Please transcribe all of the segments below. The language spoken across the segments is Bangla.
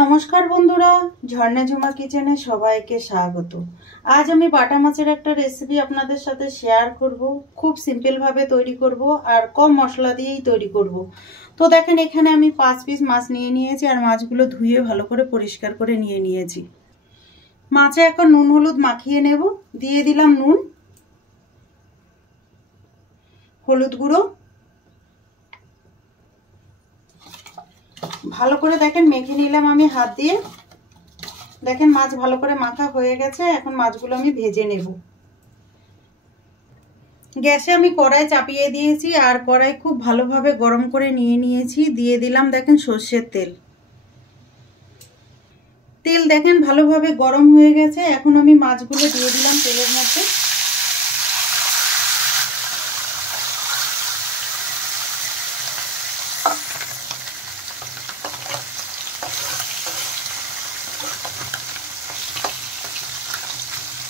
নমস্কার বন্ধুরা, ঝর্ণা ঝুমা কিচেনে সবাইকে স্বাগত। আজ আমি বাটা মাছের একটা রেসিপি আপনাদের সাথে শেয়ার করব। খুব সিম্পল ভাবে তৈরি করব আর কম মশলা দিয়েই তৈরি করব। তো দেখেন, এখানে আমি 5 পিস মাছ নিয়ে নিয়েছি আর মাছগুলো ধুয়ে ভালো করে পরিষ্কার করে নিয়ে নিয়েছি। মাছে এখন নুন হলুদ মাখিয়ে নেব। দিয়ে দিলাম নুন, হলুদ গুঁড়ো, ভালো করে দেখেন মেখে নিলাম আমি হাত দিয়ে। দেখেন মাছ ভালো করে মাখা হয়ে গেছে। এখন মাছগুলো আমি ভেজে নেব। গ্যাসে আমি কড়াই চাপিয়ে দিয়েছি আর কড়াই খুব ভালোভাবে গরম করে নিয়ে নিয়েছি। দিয়ে দিলাম দেখেন সর্ষের তেল। তেল দেখেন ভালোভাবে গরম হয়ে গেছে। এখন আমি মাছগুলো দিয়ে দিলাম তেলের মধ্যে।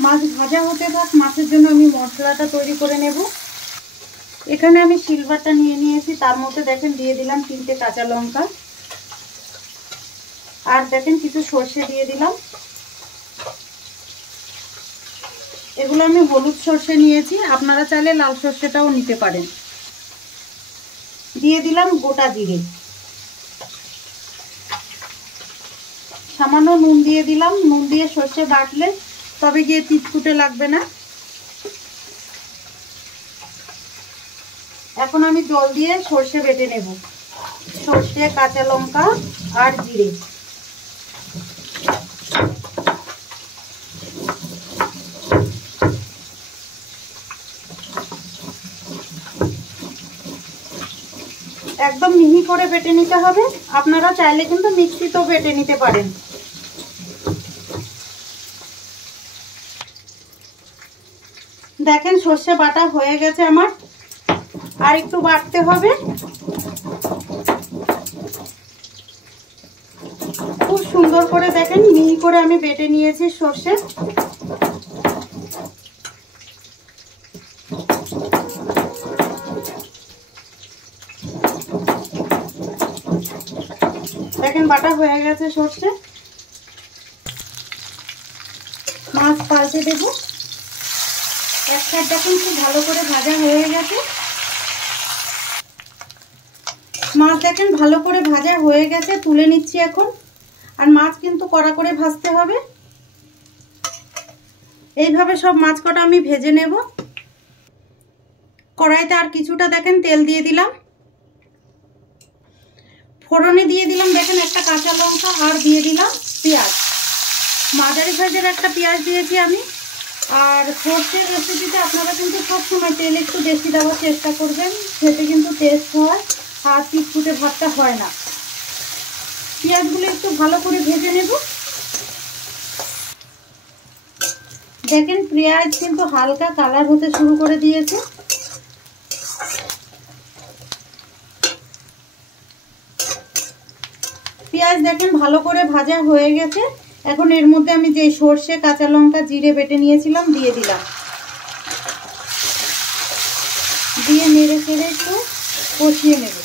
মাছ ভাজা হতে থাক, মাছের জন্য আমি মশলাটা তৈরি করে নেব। এখানে আমি সিলভারটা নিয়ে নিয়েছি, তার মধ্যে দেখেন দিয়ে দিলাম 3টে কাঁচা লঙ্কা আর দেখেন কিছু সর্ষে দিয়ে দিলাম। এগুলো আমি হলুদ সর্ষে নিয়েছি, আপনারা চাইলে লাল সর্ষেটাও নিতে পারেন। দিয়ে দিলাম গোটা জিরে, সামান্য নুন দিয়ে দিলাম। নুন দিয়ে সর্ষে বাটলে তবে গিয়ে তিতকুটে লাগবে না। এখন আমি জল দিয়ে সর্ষে বেটে নেব। সর্ষে, কাঁচা লঙ্কা আর জিরে। একদম মিহি করে বেটে নিতে হবে। আপনারা চাইলে কিন্তু মিক্সিতেও বেটে নিতে পারেন। দেখেন সর্ষে বাটা হয়ে গেছে আমার, আর একটু বাটতে হবে। খুব সুন্দর করে দেখেন মিহি করে আমি বেটে নিয়েছি সর্ষে। দেখেন বাটা হয়ে গেছে সর্ষে। মাছ পাল্টে দেব। এক সাইড দেখুন খুব ভালো করে ভাজা হয়ে গেছে। মাছ দেখেন ভালো করে ভাজা হয়ে গেছে, তুলে নিচ্ছি এখন। আর মাছ কিন্তু কড়া করে ভাজতে হবে। এইভাবে সব মাছ কটা আমি ভেজে নেব। কড়াইতে আর কিছুটা দেখেন তেল দিয়ে দিলাম। ফোড়নে দিয়ে দিলাম দেখেন একটা কাঁচা লঙ্কা আর দিয়ে দিলাম পেঁয়াজ। মাঝারি সাইজের একটা পেঁয়াজ দিয়েছি আমি। আর সর্ষের রেসিপিতে আপনারা কিন্তু সবসময় তেল একটু বেশি দেওয়ার চেষ্টা করবেন, খেতে কিন্তু টেস্ট হয় আর তিতকুটে ভাতটা হয় না। পেঁয়াজগুলো একটু ভালো করে ভেজে নেব। দেখেন পেঁয়াজ কিন্তু হালকা কালার হতে শুরু করে দিয়েছে। পেঁয়াজ দেখেন ভালো করে ভাজা হয়ে গেছে। এখন এর মধ্যে আমি যে সর্ষে, কাঁচা লঙ্কা, জিরে বেটে নিয়েছিলাম দিয়ে দিলাম। দিয়ে নেড়ে চেড়ে একটু কষিয়ে নেব।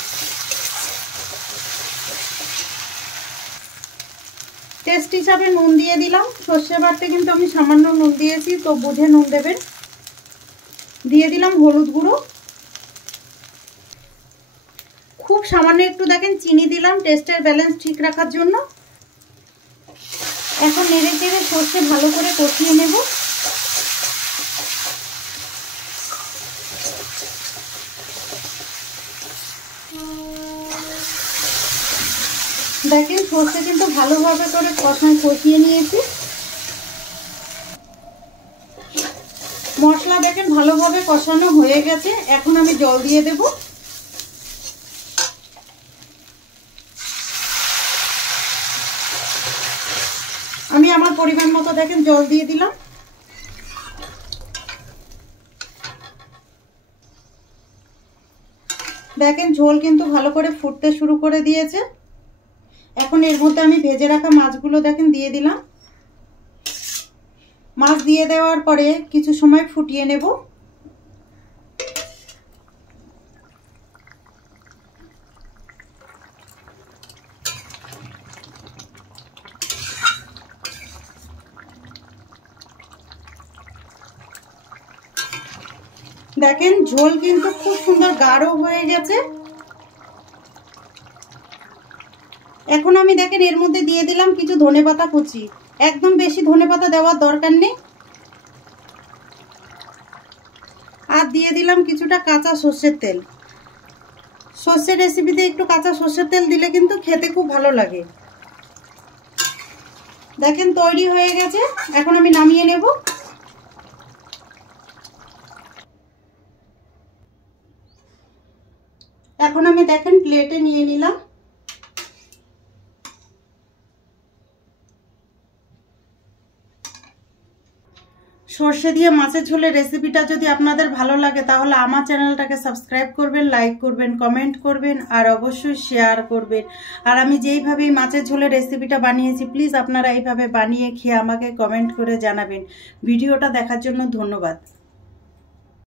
টেস্ট হিসাবে নুন দিয়ে দিলাম। সর্ষে বাটতে কিন্তু আমি সামান্য নুন দিয়েছি, তো বুঝে নুন দেবেন। দিয়ে দিলাম হলুদ গুঁড়ো। খুব সামান্য একটু দেখেন চিনি দিলাম টেস্টের ব্যালেন্স ঠিক রাখার জন্য। এখন নেড়ে চেড়ে সর্ষে ভালো করে কষিয়ে নেব। দেখেন সর্ষে কিন্তু ভালোভাবে করে কষিয়ে নিয়েছি। মশলা দেখেন ভালোভাবে কষানো হয়ে গেছে। এখন আমি জল দিয়ে দেব। আমি আমার পরিমাণ মতো দেখেন জল দিয়ে দিলাম। দেখেন ঝোল কিন্তু ভালো করে ফুটতে শুরু করে দিয়েছে। এখন এর মধ্যে আমি ভেজে রাখা মাছগুলো দেখেন দিয়ে দিলাম। মাছ দিয়ে দেওয়ার পরে কিছু সময় ফুটিয়ে নেব। দেখেন ঝোল কিন্তু খুব সুন্দর গাঢ় হয়ে গেছে। এখন আমি দেখেন এর মধ্যে দিয়ে দিলাম কিছু ধনেপাতা কুচি। একদম বেশি ধনেপাতা দেওয়ার দরকার নেই। আর দিয়ে দিলাম কিছুটা কাঁচা সর্ষের তেল। সর্ষের রেসিপিতে একটু কাঁচা সর্ষের তেল দিলে কিন্তু খেতে খুব ভালো লাগে। দেখেন তৈরি হয়ে গেছে, এখন আমি নামিয়ে নেব। এখন আমি দেখেন প্লেটে নিয়ে নিলাম। সর্ষে দিয়ে মাছের ঝোলের রেসিপিটা যদি আপনাদের ভালো লাগে তাহলে আমার চ্যানেলটাকে সাবস্ক্রাইব করবেন, লাইক করবেন, কমেন্ট করবেন আর অবশ্যই শেয়ার করবেন। আর আমি যেইভাবে মাছের ঝোলের রেসিপিটা বানিয়েছি প্লিজ আপনারা এইভাবে বানিয়ে খেয়ে আমাকে কমেন্ট করে জানাবেন। ভিডিওটা দেখার জন্য ধন্যবাদ।